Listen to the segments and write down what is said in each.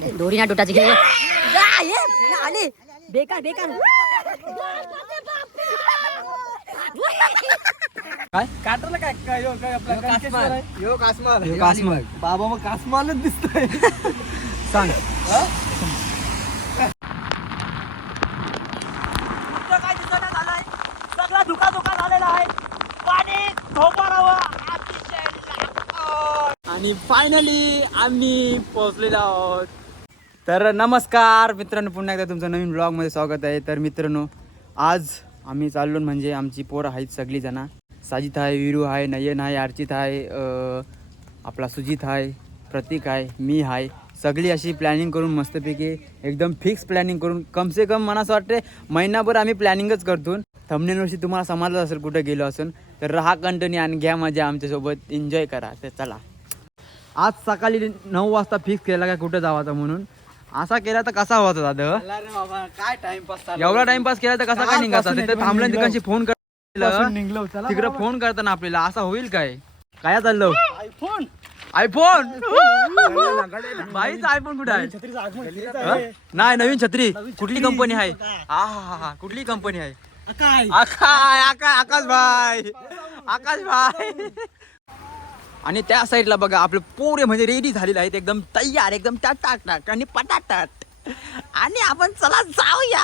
दोरी ना तुटाची घे आले बेकार बेकार काय काटला काय काय आपला कासमाल बाबा मग कासमालच दिसतोय सांग काय दिसत झालाय सगळा धुका धुका झालेला आहे पाणी आणि फायनली आम्ही पोहोचलेलो आहोत. तर नमस्कार मित्रांनो, पुन्हा एकदा तुमचं नवीन ब्लॉगमध्ये स्वागत आहे. तर मित्रांनो, आज आम्ही चाललो म्हणजे आमची पोरं आहेत सगळी जण. साजिद आहे, वीरू आहे, नयन आहे, अर्चित आहे, आपला सुजित आहे, प्रतीक आहे, मी आहे. सगळी अशी प्लॅनिंग करून मस्तपैकी एकदम फिक्स प्लॅनिंग करून कम से कम मला असं वाटते महिनाभर आम्ही प्लॅनिंगच करतो. थंबनेलवरती तुम्हाला समजलं असेल कुठं गेलो असेल तर राहा कंटिन्यू आणि घ्या मजा आमच्यासोबत, एन्जॉय करा. तर चला, आज सकाळी 9 वाजता फिक्स केला काय कुठं जावाचा म्हणून. असा केला तर कसा व्हायचा दादा? काय टाइमपास एवढा टाइमपास केला तर कसा काय निघायचा? तिथे थांबलं तिकडची फोन निघलो तिकडे फोन करताना आपल्याला असं होईल काय? काय चाललं? आयफोन आयफोन बाईच आयफोन कुठे आहे? नाही, नवीन छत्री. कुठली कंपनी आहे? हा कुठली कंपनी आहे? आकाश भाई. आणि त्या साईडला बघा आपले पोरे म्हणजे रेडी झालेले आहेत, एकदम तयार, एकदम टाक आणि पटाटाट. आणि आपण चला जाऊया.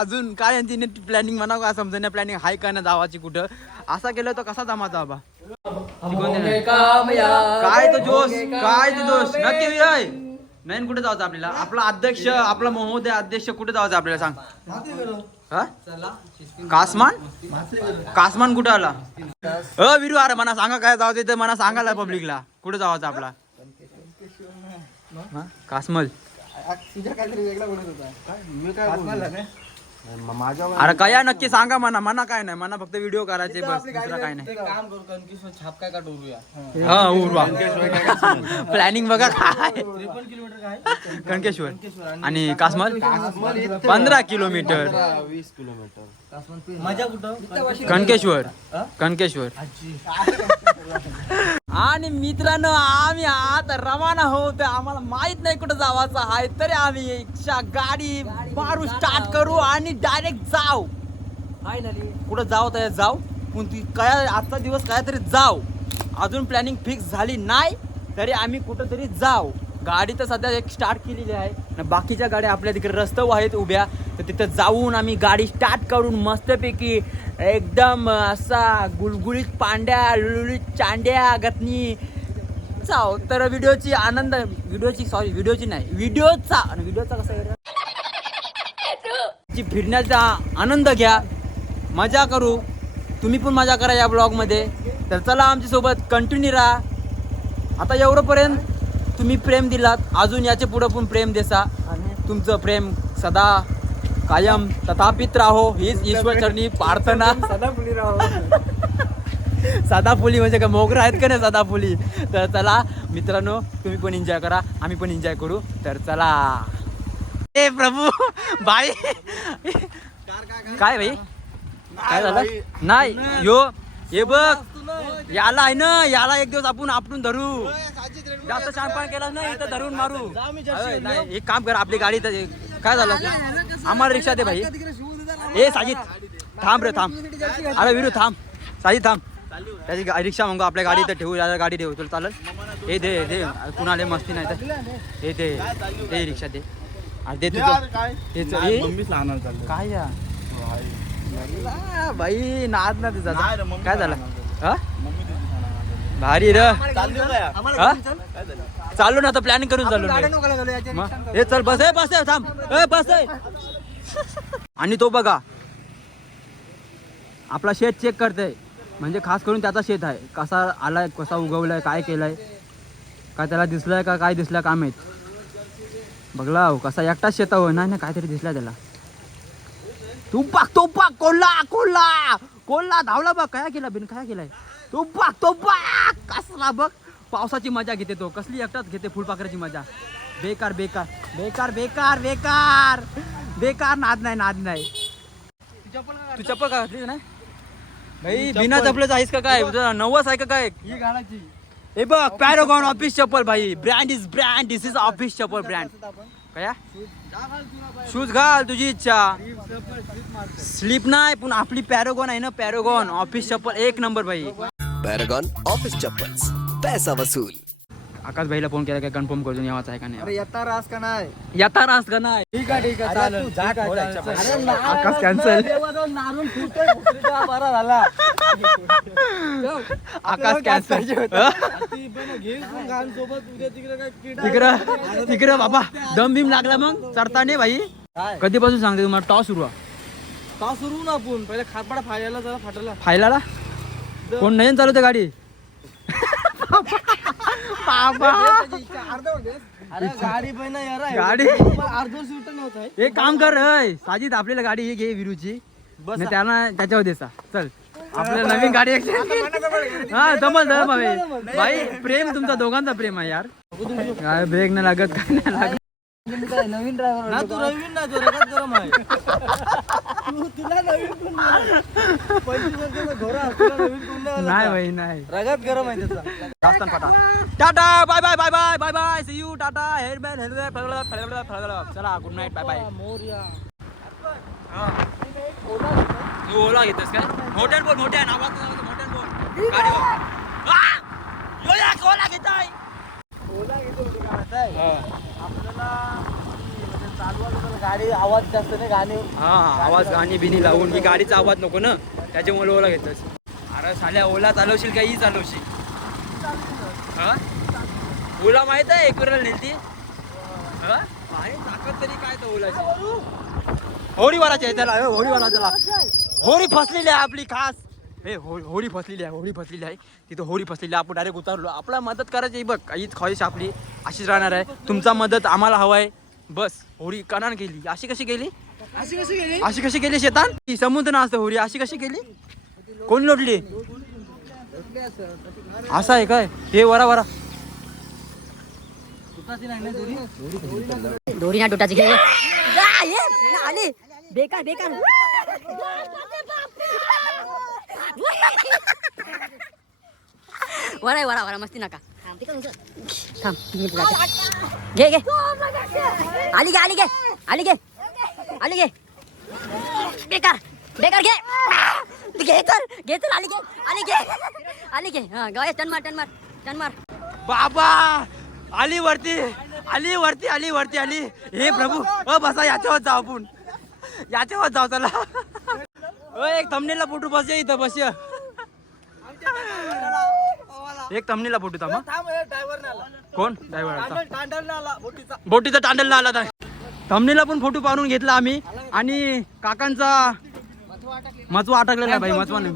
अजून काय यांची प्लॅनिंग म्हणावं का समजण्या प्लॅनिंग हाय का ना जावाची कुठं. असा केलं तर कसा जमाचा बाबा? काय तो जोश नक्की विजय. नाही कुठे जायचं आपल्याला? आपला अध्यक्ष, आपला महोदय अध्यक्ष कुठे जायचं आपल्याला सांग? कासमान कुठं आला? विरू अरे मना सांगा काय जाऊ ते, मना सांगायला पब्लिकला कुठे जावाचं आपला? कासमल. अरे काय नक्की सांगा मना काय नाही, मना फक्त व्हिडिओ करायचे बस, दुसरं काय नाही. छाप काय का डोरूया हा उरवा प्लॅनिंग बघा काय. कणकेश्वर आणि कासमल 15 किलोमीटर. 20 किलोमीटर. मजा कुठं? कणकेश्वर. आणि मित्रांनो, आम्ही आता रवाना होत. आम्हाला माहित नाही कुठं जावाचं आहे, तरी आम्ही गाडी मारू स्टार्ट करू आणि डायरेक्ट जाऊ. कुठं जाऊ तर जाऊ, पण ती काय आजचा दिवस काय तरी जाऊ. अजून प्लॅनिंग फिक्स झाली नाही तरी आम्ही कुठं तरी जाऊ. गाडी तर सध्या एक स्टार्ट केलेली आहे, बाकीच्या गाड्या आपल्या तिकडे रस्त्यावर आहेत उभ्या. तर तिथं जाऊन आम्ही गाडी स्टार्ट करून मस्तपैकी एकदम असा गुळगुळीत पांड्या, लुळुळीत चांड्या गतनी जाऊ. तर व्हिडिओचा कसा फिरण्याचा आनंद घ्या, मजा करू. तुम्ही पण मजा करा या ब्लॉगमध्ये. तर चला आमच्या सोबत कंटिन्यू राहा. आता एवढंपर्यंत तुम्ही प्रेम दिलात, अजून याच्या पुढं पण प्रेम देसा. तुमचं प्रेम सदा कायम तथापित राहो हीच ईश्वर चरणी प्रार्थना. सदाफुली म्हणजे का मोगरा आहेत का नाही सदाफुली. तर चला मित्रांनो, तुम्ही पण एन्जॉय करा, आम्ही पण एन्जॉय करू. तर चला. ए प्रभू बाई काय भाई काय झालं? नाही यो हे बघ, याला आहे ना, याला एक दिवस आपण धरू. जास्त शानपान केला नाही तर धरून मारू. नाही एक काम कर, आपली गाडी तर काय झालं, आम्हाला रिक्षा दे भाई. ए साजिद थांब रे थांब. अरे विरू थांब, साजिद थांब. त्याची रिक्षा मग आपल्या गाडी तर ठेवू, गाडी ठेवू तुला चालेल? हे दे कुणाला मस्ती नाही तर हे दे रिक्षा दे. दे तुझं काय भाई नाद ना तुझा. काय झालं? भारी र चालू ना आता प्लॅनिंग करून चालू. हे चल बस थांब बस. आणि तो बघा आपला शेत चेक करते, म्हणजे खास करून त्याचा शेत आहे. कसा आलाय, कसा उगवलाय, काय केलाय, काय त्याला दिसलाय का काय दिसलाय काय माहित. बघला कसा एकटाच शेतावर नाही ना, काहीतरी दिसलाय त्याला. तू पाक कोल्हा धावला बघ. काय केलाय तो पाक कसला बघ. पावसाची मजा घेते तो, कसली एकटाच घेते फुलपाखराची मजा. बेकार बेकार बेकार बेकार बेकार बेकार. नाद नाही. तू चप्पल का घातली नाही भाई? बिना चप्पलच आहेस का काय? नवस आहे का काय? ही गाडाची हे बघ पॅरागॉन ऑफिस चप्पल भाई. ब्रँड इज ऑफिस चप्पल ब्रँड. काय शूज घाल तुझी इच्छा. स्लीप नाही पण आपली पॅरोगॉन आहे ना, पॅरोगॉन ऑफिस चप्पल एक नंबर भाई. पैरागॉन ऑफिस चप्पल्स, पैसा वसूल. आकाश भाईला फोन केला काय कन्फर्म करून यावाचा आहे का नाही. अरे येता रास का नाही. येता रास का नाही. ठीक आहे चालेल. आकाश कॅन्सल. बरा झाला. आकाश कॅन्सल. तिकडं बाबा दम बिम लागला मग चरताने भाई. कधीपासून सांगते तुम्हाला टॉस सुरू का सुरू ना आपण पहिले खातपाडा फायला जरा फाटला. फायला कोण नाही चालवते गाडी. बाबा अरे गाडी पण यार गाडी अर्धो सुट नव्हतं. एक काम कर साजिद आपल्याला गाडी ही घे विरूची बस त्यांना त्याच्यावर देसा. चल आपल्याला नवीन गाडी हा जमल भाई. प्रेम तुमचा दोघांचा प्रेम आहे यार. काय ब्रेक नाही लागत काय नाही लागत. नवीन ड्रायव्हर ना तू नवीन ना जो रगत गरम आहे. तुला नवीन नाही भाई नाही रगत गरम आहे त्याचा. Tata bye bye bye bye bye bye see you tata headband headband. चला गुड नाईट बाय बाय. तू ओला घेतोस काय. मोठ्यान बोल मोठ्या नावात मोठ्यान बोल. गाडी ओला घेताय. आपल्याला गाडी आवाज जास्त नाही गाणी. हा आवाज गाणी बिनी लावून की गाडीचा आवाज नको ना त्याच्यामुळे ओला घेतोस. अरे साल्या ओला चालवशील का ही चालवशील. हा ओला माहित आहे एक वेळेला नेलती. आणि ताकद तरी काय तर ओलाची. होडी वाराची आहे त्याला. होडी वारा त्याला. होडी फसलेली आहे आपली खास. हे होडी फसलेली आहे. होडी फसलेली आहे तिथं. होडी फसलेली आहे. आपण डायरेक्ट उतारलो. आपला मदत करायची बघ. हीच ख्वाहिश आपली अशीच राहणार आहे. तुमचा मदत आम्हाला हवाय बस. होडी कणान गेली. अशी कशी गेली. अशी कशी गेली शेतात. समुद्र ना असतं होडी अशी कशी गेली. कोण लोटली. असं आहे काय. हे वरा वरा दोरी ना टुटाची घे. आली बेकार बेकार. वरा वरा वरा मस्ती नका. थांब घे घे. आली घे आली घे आली घे आली घे. बेकार बेकार घे. घे चल आली घे आली घे आली घे. हा गाय टन मार टन मार टन मार. बाबा आली वरती आली वरती आली वरती आली. हे प्रभू बसा याच्यावर जाऊ आपण. याच्यावर जाऊ चला. एक थंबनेलला फोटो बस इथं बस. एक थंबनेलला फोटो थांब. कोण ड्रायव्हर बोटीचा टांडलला आला. थंबनेलला पण फोटो पाडून घेतला आम्ही. आणि काकांचा मचवा अटकलेला आहे भाई. मचवा नाही.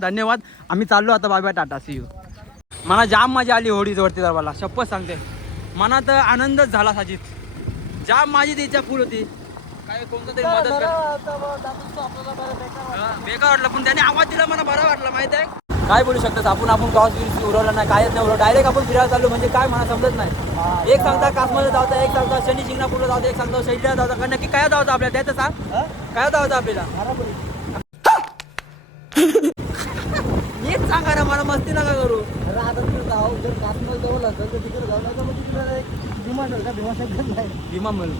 धन्यवाद. आम्ही चाललो आता. बाय बाय टाटा सी यू. मला जाम मजा आली होडीच वरती दरबारला. शपथ सांगते मनात आनंदच झाला साजिद. जाम माझी इच्छा फुल होती काय कोणतं तरी मदत बेकार वाटलं पण त्याने आवाज दिला मला बरा वाटला माहित आहे. काय बोलू शकतात आपण क्रॉस उरवलं नाही कायच नाही उरवलं. डायरेक्ट आपण फिरायला चाललो म्हणजे काय मला समजत नाही. एक सांगता काश्मीरला जावता एक सांगता शनी शिंगणापूरला जावता एक सांगता शैलीला जावता का नक्की काय जावतं आपल्याला त्याचं सांग. काय जावतं आपल्याला नीट सांगा ना मला. मस्ती नका करू. भीमा म्हणून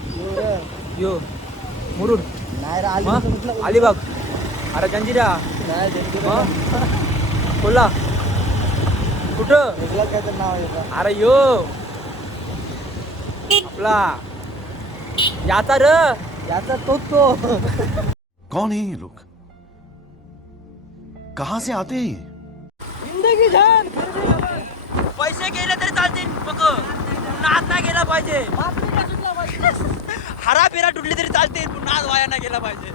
यो मुरुड अलिबाग. अरे जंजिरा कोल्हा कुठं. अरे यो आपला याचा र याचा तो. कौन है ये लोग, कहां से आते हैं ये? पैसे गेले तरी चालतील बघ. नाद नाही गेला पाहिजे. हरा बिरा तुटली तरी चालतील पण नाद वाया नाही गेला पाहिजे.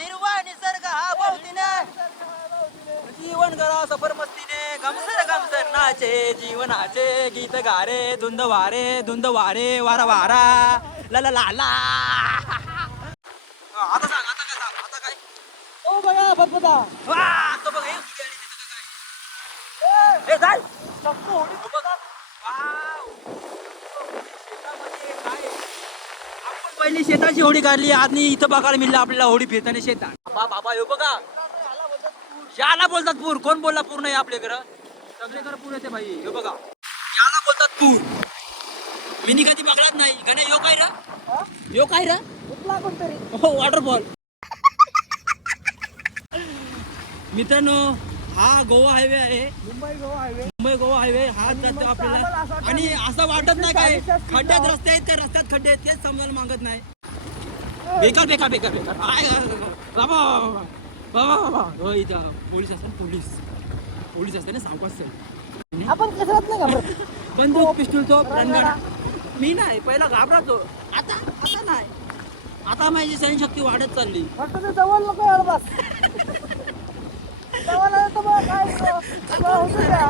हिरवा निसर्ग हा भोवतीने जीवन करा सफर मस्तीने. गमसर नाचे जीवनाचे गीत गारे धुंद वारे वारा वारा ला ला ला ला. आता सांग आता काय सांग आता काय. ओ बघा बघा वा तो बघ हे किती आली तिथं काय. ए चाल चक्कू होडी बघ. वाव शेतामध्ये काय आपण पहिली शेताची होडी काढली. आणि इथं बघायला मिळलं आपल्याला होडी फिरताना शेतात. बाबा हो बघा याला बोलतात पूर. कोण बोलला पूर नाही आपल्याकडं. सगळीकडे पूर येते भाई. हे बघा याला बोलतात पूर. मी कधी बघलाच नाही गण्या. यो काय रा, यो काय रा, हो वॉटरफॉल. मित्रांनो हा गोवा हायवे आहे, मुंबई गोवा हायवे. हा जातो आपल्याला आणि असं वाटत नाही काय खड्ड्यात रस्ते आहेत, त्या रस्त्यात खड्डे आहेत तेच समजायला मागत नाही. बेकार बेकार बेकार बेकार. बाबा बाबा बाबा हो इथं पोलीस असतात, पोलीस असते ना सांगतो. आपण कसं नाही घाबरत. बंदूक पिस्तूल तो मी नाही पहिला घाबरातो, आता आता नाही. आता माझी सहनशक्ती वाढत चालली. फक्त ते जवळ नको यार बस. जवळ आलं तर मग काय सगळं होतं का?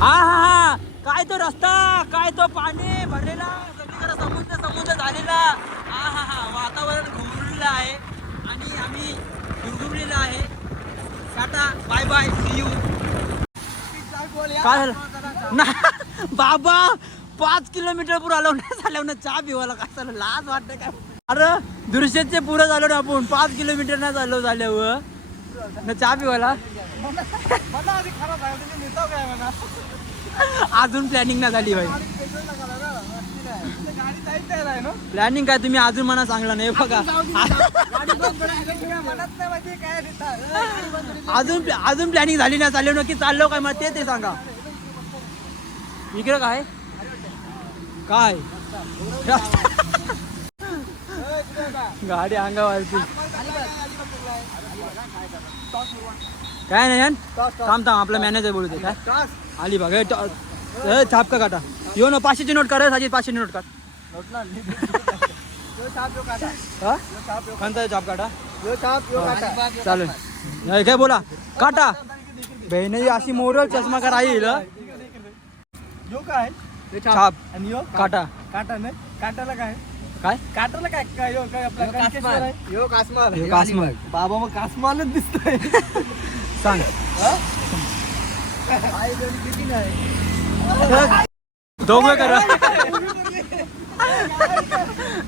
हा हा हा काय तो रस्ता, काय तो पाणी भरलेला, सगळीकडे समुद्र झालेला. हा हा हा वातावरण घुमलेलं आहे आणि आम्ही गुरगुरलेलं आहे. टाटा बाय बाय सी यू. काय झालं ना बाबा 5 किलोमीटर पुढे आलो ना झालं ना चहा पिवायला. काय झालं लाज वाटतं काय. अरे दुर्शेचे पुढे झालो ना आपण 5 किलोमीटर ना चाललो झाल्यावर ना चहा पिवायला. मला आधी खराब आहे तुम्ही नेता काय म्हणा. अजून प्लॅनिंग नाही झाली भाई. गाडी जायचं आहे ना. प्लॅनिंग काय तुम्ही अजून मला सांगला नाही बघा. अजून प्लॅनिंग झाली नाही, चाललो नक्की चाललो काय मग ते सांगा. इकडे काय काय गाडी अंगावरती काय नाही थांब थांब आपला मॅनेजर बोलू दे. काय अलिबाग छाप का काटा यो ना 500ची नोट कर साजिद. 500ची नोट कर. कोणता छाप काटा चालेल काय बोला काटा बहीण अशी मोरल चष्मा का राहील. यो काय छाप आणि यो काटा काटा नाही. काटाला काय काय काटाला काय काय यो काय आपला कासमाल आहे. यो कासमाल यो कासमाल. बाबा मग कासमालच दिसतोय. सांग किती नाही दोघे करा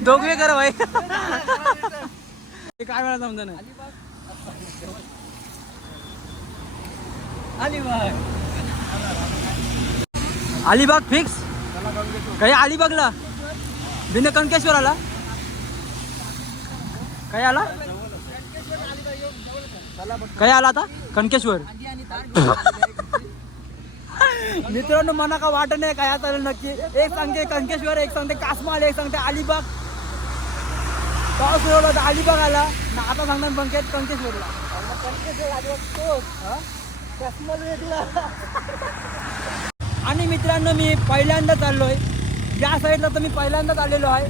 दोघे करा भाई. काय मला समजा नाही. अलिबाग फिक्स काय. अलिबागला बिन कणकेश्वर आला काय आला काय आला आता कणकेश्वर. मित्रांनो मना का वाट नाही काय चालेल नक्की. एक सांगते कणकेश्वर, एक सांगते कासमाल, एक सांगते अलिबाग. पाऊस सुरू अलिबाग आला ना आता सांगणार पंकेत कणकेश्वरला. आणि मित्रांनो मी पहिल्यांदा चाललोय या साईडला, तर मी पहिल्यांदाच आलेलो आहे.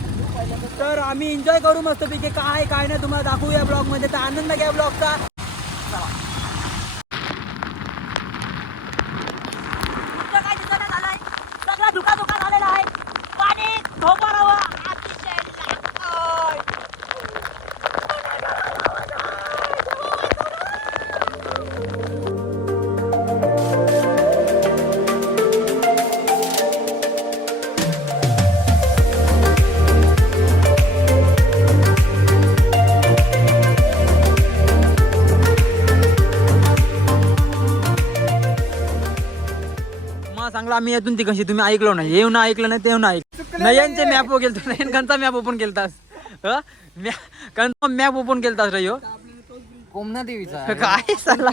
तर आम्ही एन्जॉय करू मस्तपैकी. काय काय नाही तुम्हाला दाखवू या ब्लॉग मध्ये. तर आनंद घ्या ब्लॉगचा. सगळा धुका धुका झालेला आहे. पाणी झोपारावं अतिशय लागतंय. चांगला आम्ही येतून ती कशी तुम्ही ऐकलो नाही. येऊन ऐकलं नाही ते ऐक. नयनचे मॅप गेलतो. नयन कंचा मॅप ओपन केलतास. मॅप ओपन केलतास रे. कोमना देवीचा काय साला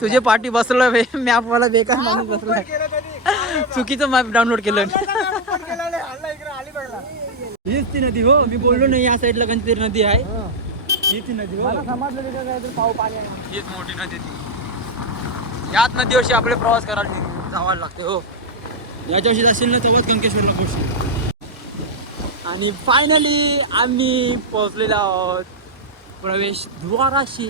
तुझे पाठी बसलं मॅप वाला बेकार माणूस बसला. चुकीचं मॅप डाउनलोड केलं. हीच ती नदी हो. मी बोललो नाही या साईडला गणपती नदी आहे. ही ती नदी हो. हीच मोठी नदी ती. याच नदीवरशी आपले प्रवास करायला जावं लागते हो. याच्यावरशी जाशील ना तेव्हाच कणकेश्वरला पोहोचशील. आणि फायनली आम्ही पोहोचलेलो आहोत प्रवेश द्वाराशी.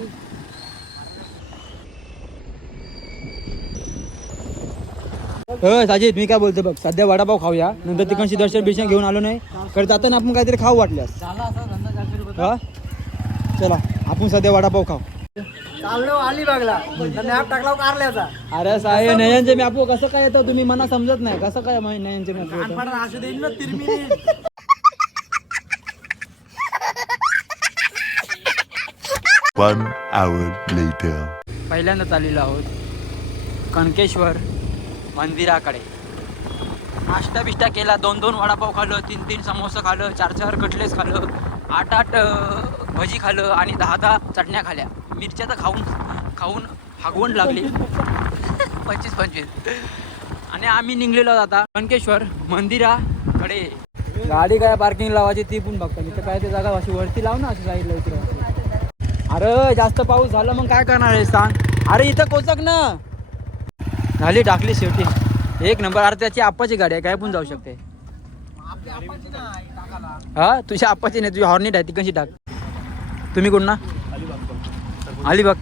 साजिद मी काय बोलतो बघ, सध्या वडापाव खाऊया, नंतर तिकडची दर्शन बिर्शन घेऊन आलो नाही तर जाताना आपण काहीतरी खाऊ वाटल्यास. हा चला आपण सध्या वडापाव खाऊ. चाललो अलिबागला मॅप टाकला कारल्याचा. अरे साहेब नयनचे मॅप कसं काय येतं तुम्ही मला समजत नाही. कसं काय नयनचे मॅप असू देईल ना तिरमिनी. 1 hour later. पहिल्यांदा चाललेलो आहोत कणकेश्वर मंदिराकडे. नाश्ता बिष्टा केला, 2 वडापाव खाल्लं, 3 समोसा खाल्लं, 4 कटलेस खाल्लं, 8 भजी खाल्लं आणि 10 चटण्या खाल्या. मिरच्या तर खाऊन हागवण लागली 25 आणि आम्ही निघलेलो आता कणकेश्वर मंदिराकडे. गाडी काय पार्किंग लावायची ती पण बघता. मी तर काय ते जागा अशी वरती लाव ना, अशी साईडला इकडे. अरे जास्त पाऊस झाला मग काय करणार आहे सांग. अरे इथं कोचक ना झाली, टाकली शेवटी. एक नंबर. अरे त्याची आप्पाची गाडी आहे, काय पण जाऊ शकते. हा तुझ्या आप्पाची नाही, तुझी हॉर्नेट आहे ती कशी टाक. तुम्ही कोण ना? अलिबाग.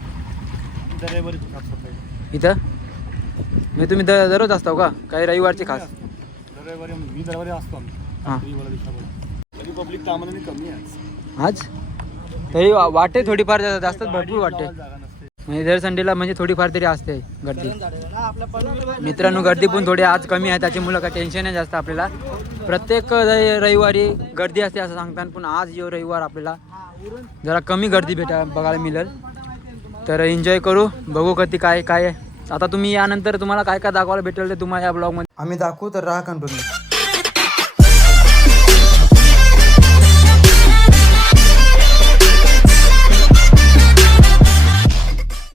इथं मी तुम्ही दररोज असतो का? काही रविवारची खास? रविवारी असतो हां पब्लिक कामाने कमी आहे आज तरी वाटे थोडीफार, जास्तच भरपूर वाटते. म्हणजे दर संडेला म्हणजे थोडीफार तरी असते गर्दी. मित्रांनो गर्दी पण थोडी आज कमी आहे, त्याच्यामुळं काय टेन्शन नाही जास्त आपल्याला. प्रत्येक रविवारी गर्दी असते असं सांगतात, पण आज जो रविवार आपल्याला जरा कमी गर्दी बघायला मिळेल. तर एन्जॉय करू, बघू कधी काय काय. आता तुम्ही यानंतर तुम्हाला काय काय दाखवायला भेटेल ते तुम्हाला या ब्लॉगमध्ये आम्ही दाखवू, तर राहा कंटिन्यू.